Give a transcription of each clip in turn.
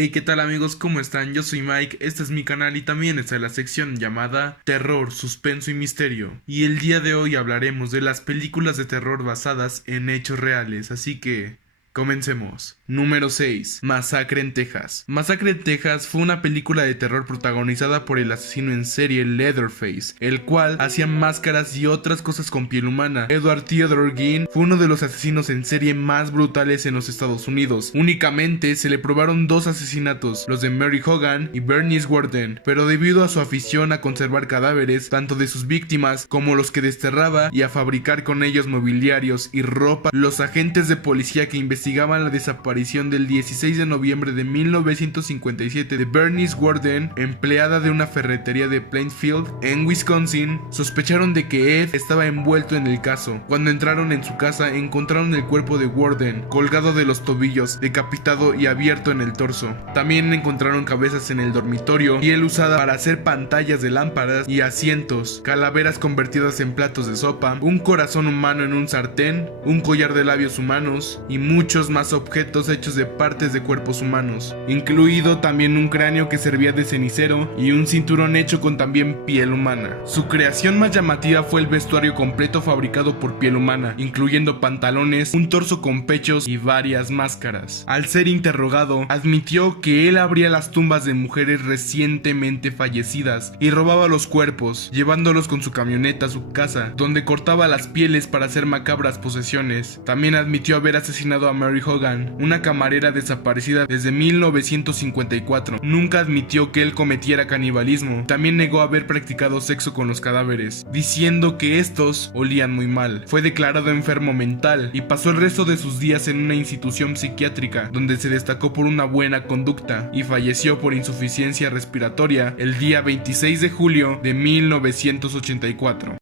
Hey, ¿qué tal amigos? ¿Cómo están? Yo soy Mike, este es mi canal y también está la sección llamada Terror, Suspenso y Misterio. Y el día de hoy hablaremos de las películas de terror basadas en hechos reales, así que comencemos. Número 6. Masacre en Texas. Masacre en Texas fue una película de terror protagonizada por el asesino en serie Leatherface, el cual hacía máscaras y otras cosas con piel humana. Edward Theodore Gein fue uno de los asesinos en serie más brutales en los Estados Unidos. Únicamente se le probaron dos asesinatos, los de Mary Hogan y Bernice Worden, pero debido a su afición a conservar cadáveres, tanto de sus víctimas como los que desterraba, y a fabricar con ellos mobiliarios y ropa, los agentes de policía que investigaban la desaparición del 16 de noviembre de 1957 de Bernice Worden, empleada de una ferretería de Plainfield, en Wisconsin, sospecharon de que Ed estaba envuelto en el caso. Cuando entraron en su casa, encontraron el cuerpo de Worden, colgado de los tobillos, decapitado y abierto en el torso. También encontraron cabezas en el dormitorio, piel usada para hacer pantallas de lámparas y asientos, calaveras convertidas en platos de sopa, un corazón humano en un sartén, un collar de labios humanos y muchos más objetos hechos de partes de cuerpos humanos, incluido también un cráneo que servía de cenicero y un cinturón hecho con también piel humana. Su creación más llamativa fue el vestuario completo fabricado por piel humana, incluyendo pantalones, un torso con pechos y varias máscaras. Al ser interrogado, admitió que él abría las tumbas de mujeres recientemente fallecidas y robaba los cuerpos, llevándolos con su camioneta a su casa, donde cortaba las pieles para hacer macabras posesiones. También admitió haber asesinado a Mary Hogan, una camarera desaparecida desde 1954. Nunca admitió que él cometiera canibalismo. También negó haber practicado sexo con los cadáveres, diciendo que estos olían muy mal. Fue declarado enfermo mental y pasó el resto de sus días en una institución psiquiátrica, donde se destacó por una buena conducta y falleció por insuficiencia respiratoria el día 26 de julio de 1984.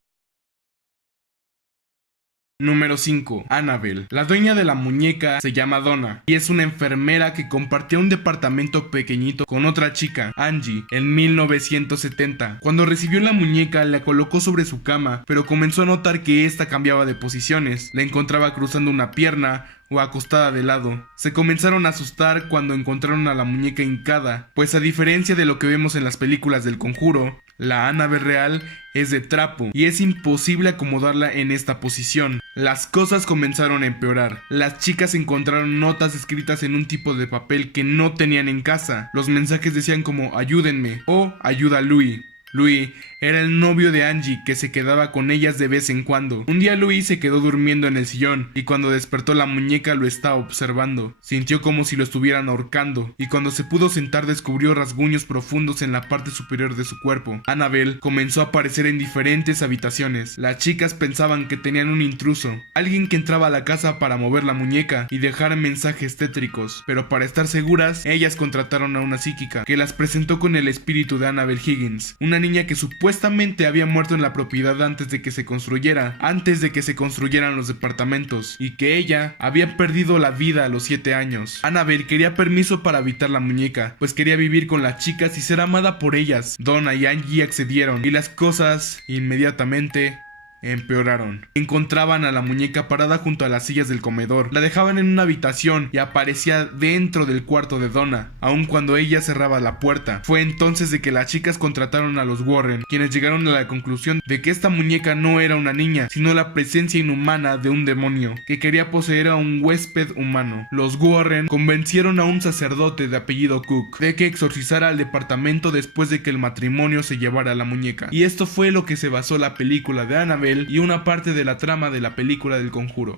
Número 5. Annabelle. La dueña de la muñeca se llama Donna y es una enfermera que compartía un departamento pequeñito con otra chica, Angie, en 1970. Cuando recibió la muñeca, la colocó sobre su cama, pero comenzó a notar que esta cambiaba de posiciones. La encontraba cruzando una pierna o acostada de lado. Se comenzaron a asustar cuando encontraron a la muñeca hincada, pues a diferencia de lo que vemos en las películas del Conjuro, la Annabelle real es de trapo y es imposible acomodarla en esta posición. Las cosas comenzaron a empeorar. Las chicas encontraron notas escritas en un tipo de papel que no tenían en casa. Los mensajes decían como "ayúdenme" o "ayuda a Louis". Louis era el novio de Angie que se quedaba con ellas de vez en cuando. Un día Louis se quedó durmiendo en el sillón y cuando despertó la muñeca lo estaba observando. Sintió como si lo estuvieran ahorcando y cuando se pudo sentar descubrió rasguños profundos en la parte superior de su cuerpo. Annabelle comenzó a aparecer en diferentes habitaciones. Las chicas pensaban que tenían un intruso, alguien que entraba a la casa para mover la muñeca y dejar mensajes tétricos, pero para estar seguras, ellas contrataron a una psíquica que las presentó con el espíritu de Annabelle Higgins, una niña que supuestamente había muerto en la propiedad antes de que se construyeran los departamentos, y que ella había perdido la vida a los 7 años. Annabelle quería permiso para habitar la muñeca, pues quería vivir con las chicas y ser amada por ellas. Donna y Angie accedieron, y las cosas inmediatamente empeoraron. Encontraban a la muñeca parada junto a las sillas del comedor, la dejaban en una habitación y aparecía dentro del cuarto de Donna, aun cuando ella cerraba la puerta. Fue entonces de que las chicas contrataron a los Warren, quienes llegaron a la conclusión de que esta muñeca no era una niña, sino la presencia inhumana de un demonio que quería poseer a un huésped humano. Los Warren convencieron a un sacerdote de apellido Cook de que exorcizara al departamento después de que el matrimonio se llevara a la muñeca, y esto fue lo que se basó la película de Annabelle y una parte de la trama de la película del Conjuro.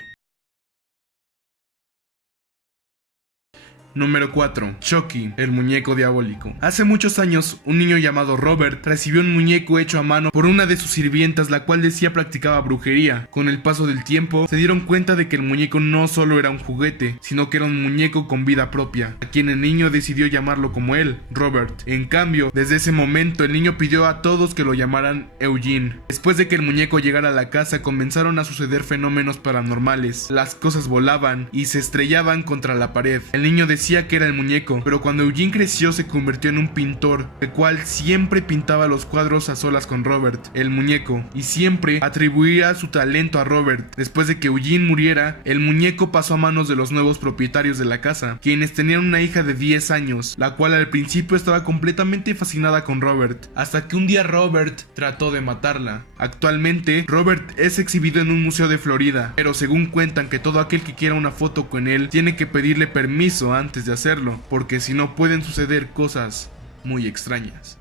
Número 4. Chucky, el muñeco diabólico. Hace muchos años, un niño llamado Robert recibió un muñeco hecho a mano por una de sus sirvientas, la cual decía practicaba brujería. Con el paso del tiempo, se dieron cuenta de que el muñeco no solo era un juguete, sino que era un muñeco con vida propia, a quien el niño decidió llamarlo como él, Robert. En cambio, desde ese momento, el niño pidió a todos que lo llamaran Eugene. Después de que el muñeco llegara a la casa, comenzaron a suceder fenómenos paranormales. Las cosas volaban y se estrellaban contra la pared. El niño decía decía que era el muñeco, pero cuando Eugene creció se convirtió en un pintor, el cual siempre pintaba los cuadros a solas con Robert, el muñeco, y siempre atribuía su talento a Robert. Después de que Eugene muriera, el muñeco pasó a manos de los nuevos propietarios de la casa, quienes tenían una hija de 10 años, la cual al principio estaba completamente fascinada con Robert, hasta que un día Robert trató de matarla. Actualmente, Robert es exhibido en un museo de Florida, pero según cuentan que todo aquel que quiera una foto con él tiene que pedirle permiso antes de hacerlo, porque si no pueden suceder cosas muy extrañas.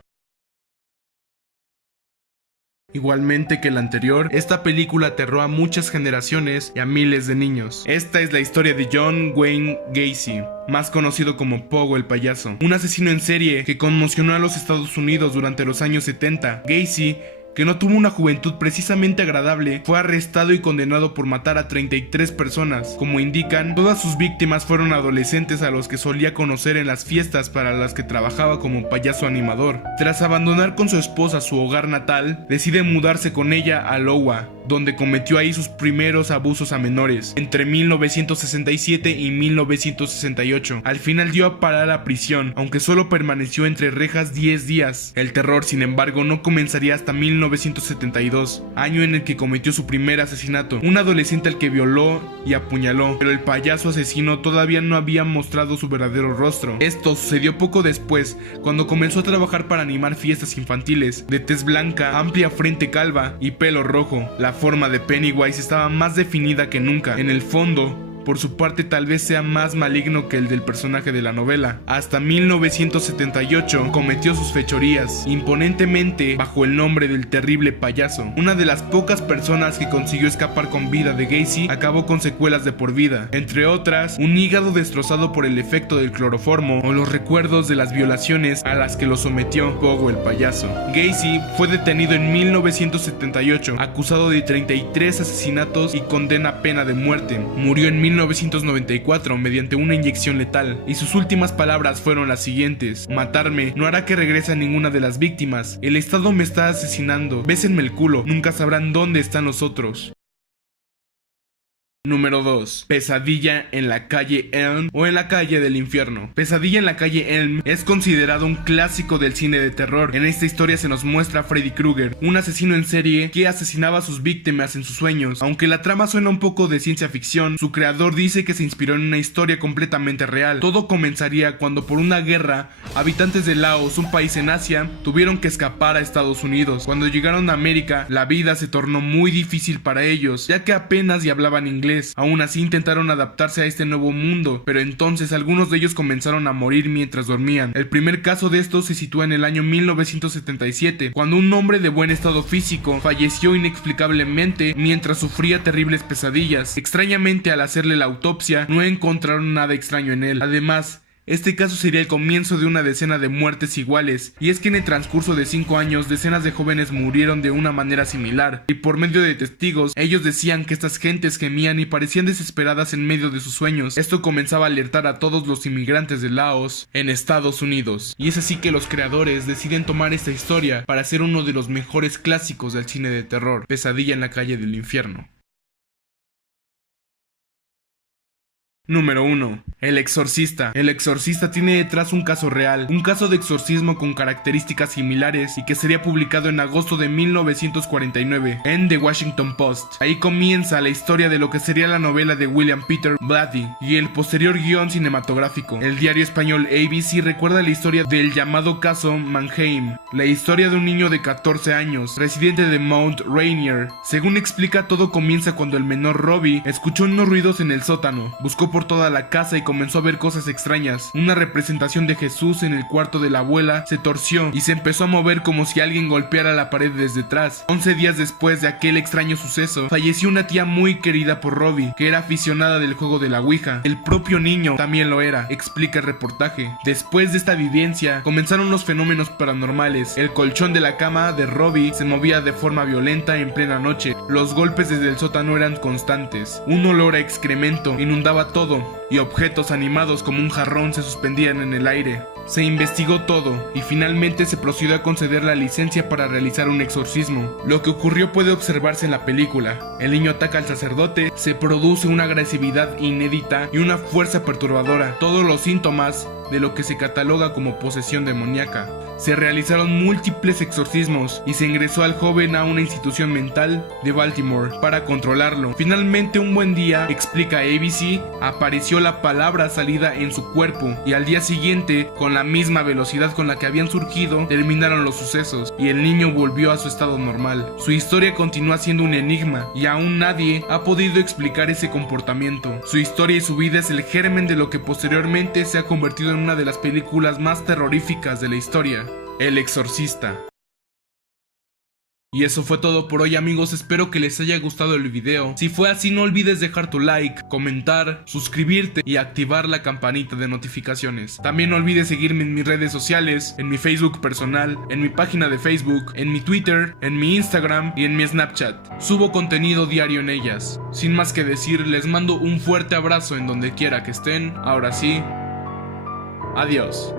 Igualmente que la anterior, esta película aterró a muchas generaciones y a miles de niños. Esta es la historia de John Wayne Gacy, más conocido como Pogo el payaso, un asesino en serie que conmocionó a los Estados Unidos durante los años 70. Gacy, que no tuvo una juventud precisamente agradable, fue arrestado y condenado por matar a 33 personas. Como indican, todas sus víctimas fueron adolescentes a los que solía conocer en las fiestas para las que trabajaba como payaso animador. Tras abandonar con su esposa su hogar natal, decide mudarse con ella a Iowa, donde cometió ahí sus primeros abusos a menores, entre 1967 y 1968. Al final dio a parar a prisión, aunque solo permaneció entre rejas 10 días. El terror, sin embargo, no comenzaría hasta 1972, año en el que cometió su primer asesinato, un adolescente al que violó y apuñaló, pero el payaso asesino todavía no había mostrado su verdadero rostro. Esto sucedió poco después, cuando comenzó a trabajar para animar fiestas infantiles, de tez blanca, amplia frente calva y pelo rojo. La forma de Pennywise estaba más definida que nunca. En el fondo, por su parte, tal vez sea más maligno que el del personaje de la novela. Hasta 1978 cometió sus fechorías, imponentemente bajo el nombre del terrible payaso. Una de las pocas personas que consiguió escapar con vida de Gacy acabó con secuelas de por vida, entre otras, un hígado destrozado por el efecto del cloroformo o los recuerdos de las violaciones a las que lo sometió Pogo el payaso. Gacy fue detenido en 1978, acusado de 33 asesinatos y condena a pena de muerte. Murió en 1994 mediante una inyección letal, y sus últimas palabras fueron las siguientes: matarme no hará que regrese a ninguna de las víctimas, el Estado me está asesinando, bésenme el culo, nunca sabrán dónde están los otros. Número 2. Pesadilla en la calle Elm o en la calle del infierno. Pesadilla en la calle Elm es considerado un clásico del cine de terror. En esta historia se nos muestra a Freddy Krueger, un asesino en serie que asesinaba a sus víctimas en sus sueños. Aunque la trama suena un poco de ciencia ficción, su creador dice que se inspiró en una historia completamente real. Todo comenzaría cuando por una guerra, habitantes de Laos, un país en Asia, tuvieron que escapar a Estados Unidos. Cuando llegaron a América, la vida se tornó muy difícil para ellos, ya que apenas y hablaban inglés. Aún así intentaron adaptarse a este nuevo mundo, pero entonces algunos de ellos comenzaron a morir mientras dormían. El primer caso de estos se sitúa en el año 1977, cuando un hombre de buen estado físico falleció inexplicablemente mientras sufría terribles pesadillas. Extrañamente, al hacerle la autopsia, no encontraron nada extraño en él. Además, este caso sería el comienzo de una decena de muertes iguales, y es que en el transcurso de 5 años decenas de jóvenes murieron de una manera similar, y por medio de testigos, ellos decían que estas gentes gemían y parecían desesperadas en medio de sus sueños. Esto comenzaba a alertar a todos los inmigrantes de Laos en Estados Unidos, y es así que los creadores deciden tomar esta historia para hacer uno de los mejores clásicos del cine de terror, Pesadilla en la calle del infierno. Número 1. El exorcista. El exorcista tiene detrás un caso real, un caso de exorcismo con características similares y que sería publicado en agosto de 1949 en The Washington Post. Ahí comienza la historia de lo que sería la novela de William Peter Blatty y el posterior guión cinematográfico. El diario español ABC recuerda la historia del llamado caso Mannheim, la historia de un niño de 14 años, residente de Mount Rainier. Según explica, todo comienza cuando el menor Robbie escuchó unos ruidos en el sótano, buscó por toda la casa y comenzó a ver cosas extrañas. Una representación de Jesús en el cuarto de la abuela se torció y se empezó a mover como si alguien golpeara la pared desde atrás. 11 días después de aquel extraño suceso, falleció una tía muy querida por Robbie, que era aficionada del juego de la Ouija. El propio niño también lo era, explica el reportaje. Después de esta vivencia, comenzaron los fenómenos paranormales. El colchón de la cama de Robbie se movía de forma violenta en plena noche. Los golpes desde el sótano eran constantes. Un olor a excremento inundaba todo y objetos animados como un jarrón se suspendían en el aire. Se investigó todo y finalmente se procedió a conceder la licencia para realizar un exorcismo. Lo que ocurrió puede observarse en la película. El niño ataca al sacerdote, se produce una agresividad inédita y una fuerza perturbadora, todos los síntomas de lo que se cataloga como posesión demoníaca. Se realizaron múltiples exorcismos y se ingresó al joven a una institución mental de Baltimore para controlarlo. Finalmente, un buen día, explica ABC, apareció la palabra salida en su cuerpo y al día siguiente, con la misma velocidad con la que habían surgido, terminaron los sucesos y el niño volvió a su estado normal. Su historia continúa siendo un enigma y aún nadie ha podido explicar ese comportamiento. Su historia y su vida es el germen de lo que posteriormente se ha convertido en una de las películas más terroríficas de la historia, El Exorcista. Y eso fue todo por hoy, amigos, espero que les haya gustado el video. Si fue así, no olvides dejar tu like, comentar, suscribirte y activar la campanita de notificaciones. También no olvides seguirme en mis redes sociales, en mi Facebook personal, en mi página de Facebook, en mi Twitter, en mi Instagram y en mi Snapchat. Subo contenido diario en ellas. Sin más que decir, les mando un fuerte abrazo en donde quiera que estén. Ahora sí, adiós.